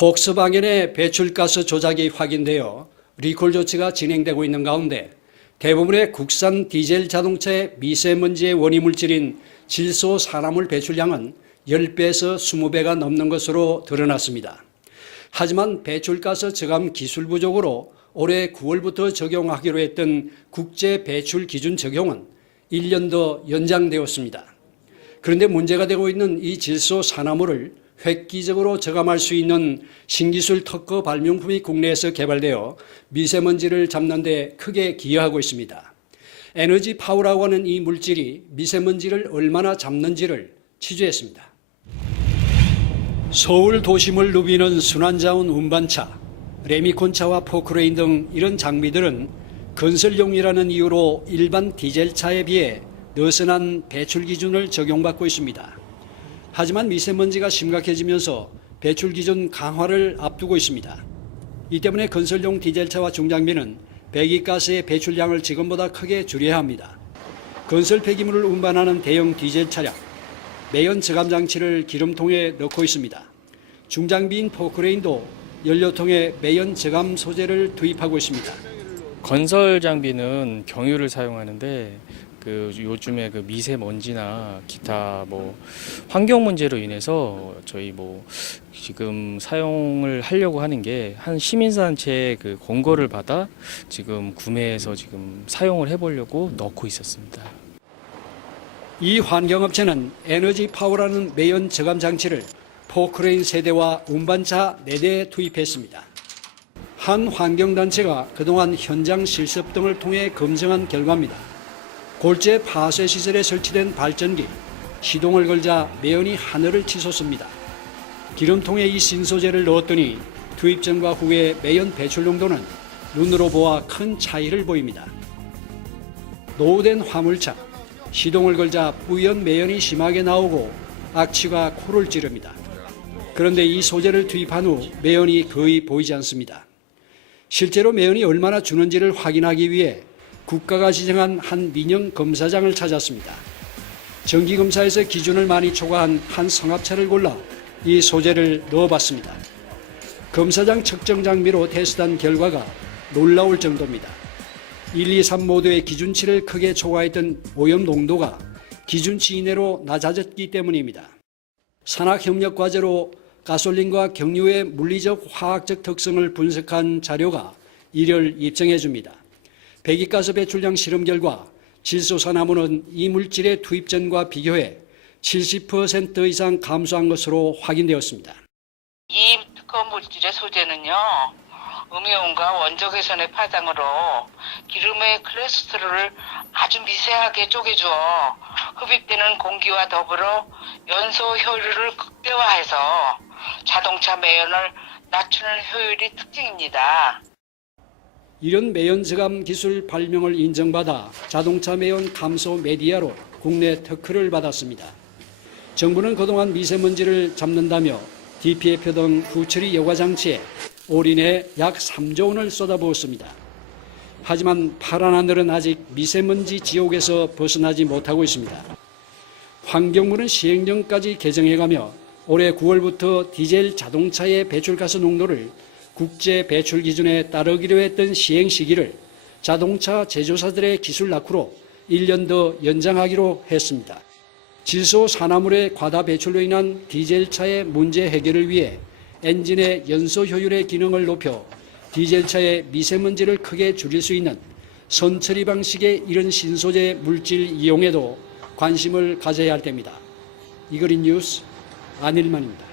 폭스바겐의 배출가스 조작이 확인되어 리콜 조치가 진행되고 있는 가운데 대부분의 국산 디젤 자동차의 미세먼지의 원인 물질인 질소 산화물 배출량은 10배에서 20배가 넘는 것으로 드러났습니다. 하지만 배출가스 저감 기술 부족으로 올해 9월부터 적용하기로 했던 국제 배출 기준 적용은 1년 더 연장되었습니다. 그런데 문제가 되고 있는 이 질소 산화물을 획기적으로 저감할 수 있는 신기술 특허 발명품이 국내에서 개발되어 미세먼지를 잡는 데 크게 기여하고 있습니다. 에너지 파워라고 하는 이 물질이 미세먼지를 얼마나 잡는지를 취재했습니다. 서울 도심을 누비는 순환자원 운반차, 레미콘차와 포크레인 등 이런 장비들은 건설용이라는 이유로 일반 디젤차에 비해 느슨한 배출 기준을 적용받고 있습니다. 하지만 미세먼지가 심각해지면서 배출 기준 강화를 앞두고 있습니다. 이 때문에 건설용 디젤차와 중장비는 배기가스의 배출량을 지금보다 크게 줄여야 합니다. 건설 폐기물을 운반하는 대형 디젤 차량, 매연 저감 장치를 기름통에 넣고 있습니다. 중장비인 포크레인도 연료통에 매연 저감 소재를 투입하고 있습니다. 건설 장비는 경유를 사용하는데 요즘에 미세먼지나 기타 환경 문제로 인해서 저희 지금 사용을 하려고 하는 게 한 시민단체 권고를 받아 지금 구매해서 지금 사용을 해보려고 넣고 있었습니다. 이 환경업체는 에너지 파워라는 매연 저감 장치를 포크레인 3대와 운반차 4대에 투입했습니다. 한 환경단체가 그동안 현장 실습 등을 통해 검증한 결과입니다. 골재 파쇄 시설에 설치된 발전기, 시동을 걸자 매연이 하늘을 치솟습니다. 기름통에 이 신소재를 넣었더니 투입 전과 후의 매연 배출 농도는 눈으로 보아 큰 차이를 보입니다. 노후된 화물차, 시동을 걸자 뿌연 매연이 심하게 나오고 악취가 코를 찌릅니다. 그런데 이 소재를 투입한 후 매연이 거의 보이지 않습니다. 실제로 매연이 얼마나 주는지를 확인하기 위해 국가가 지정한 한 민영 검사장을 찾았습니다. 정기검사에서 기준을 많이 초과한 한 성합차를 골라 이 소재를 넣어봤습니다. 검사장 측정 장비로 테스트한 결과가 놀라울 정도입니다. 1, 2, 3 모두의 기준치를 크게 초과했던 오염 농도가 기준치 이내로 낮아졌기 때문입니다. 산학협력 과제로 가솔린과 경유의 물리적 화학적 특성을 분석한 자료가 이를 입증해 줍니다. 배기가스 배출량 실험 결과 질소산화물은 이 물질의 투입 전과 비교해 70% 이상 감소한 것으로 확인되었습니다. 이 특허 물질의 소재는요, 음이온과 원적 훼손의 파장으로 기름의 콜레스테롤을 아주 미세하게 쪼개주어 흡입되는 공기와 더불어 연소 효율을 극대화해서 자동차 매연을 낮추는 효율이 특징입니다. 이런 매연 저감 기술 발명을 인정받아 자동차 매연 감소 메디아로 국내 특허를 받았습니다. 정부는 그동안 미세먼지를 잡는다며 DPF 등 후처리 여과 장치에 올인해 약 3조 원을 쏟아부었습니다. 하지만 파란 하늘은 아직 미세먼지 지옥에서 벗어나지 못하고 있습니다. 환경부는 시행령까지 개정해가며 올해 9월부터 디젤 자동차의 배출가스 농도를 국제 배출 기준에 따르기로 했던 시행 시기를 자동차 제조사들의 기술 낙후로 1년 더 연장하기로 했습니다. 질소 산화물의 과다 배출로 인한 디젤차의 문제 해결을 위해 엔진의 연소 효율의 기능을 높여 디젤차의 미세먼지를 크게 줄일 수 있는 선처리 방식의 이런 신소재 물질 이용에도 관심을 가져야 할 때입니다. 이그린 뉴스 안일만입니다.